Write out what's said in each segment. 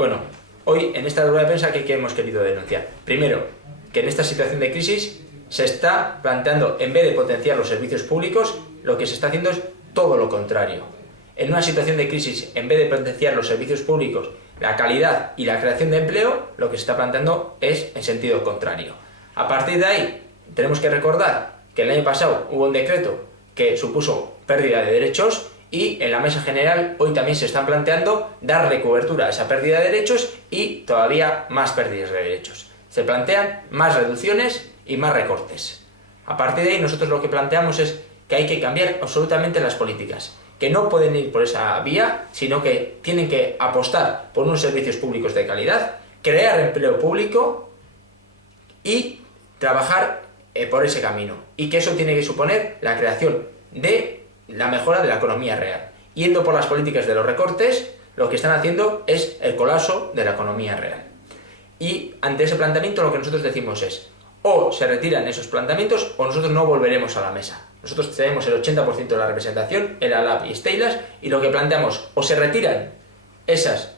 Bueno, hoy en esta rueda de prensa, ¿qué hemos querido denunciar? Primero, que en esta situación de crisis se está planteando, en vez de potenciar los servicios públicos, lo que se está haciendo es todo lo contrario. En una situación de crisis, en vez de potenciar los servicios públicos, la calidad y la creación de empleo, lo que se está planteando es en sentido contrario. A partir de ahí, tenemos que recordar que el año pasado hubo un decreto que supuso pérdida de derechos y en la mesa general hoy también se están planteando darle cobertura a esa pérdida de derechos y todavía más pérdidas de derechos. Se plantean más reducciones y más recortes. A partir de ahí nosotros lo que planteamos es que hay que cambiar absolutamente las políticas, que no pueden ir por esa vía, sino que tienen que apostar por unos servicios públicos de calidad, crear empleo público y trabajar por ese camino. Y que eso tiene que suponer la creación de la mejora de la economía real. Yendo por las políticas de los recortes, lo que están haciendo es el colapso de la economía real. Y ante ese planteamiento lo que nosotros decimos es, o se retiran esos planteamientos o nosotros no volveremos a la mesa. Nosotros tenemos el 80% de la representación, el ALAB y Steilas, y lo que planteamos, o se retiran esas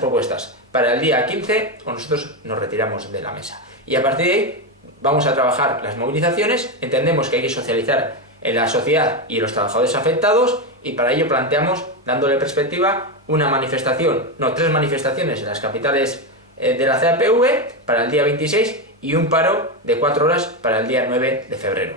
propuestas para el día 15 o nosotros nos retiramos de la mesa. Y a partir de ahí vamos a trabajar las movilizaciones, entendemos que hay que socializar en la sociedad y en los trabajadores afectados y para ello planteamos, dándole perspectiva, una manifestación, no, 3 manifestaciones en las capitales de la CAPV para el día 26 y un paro de 4 horas para el día 9 de febrero.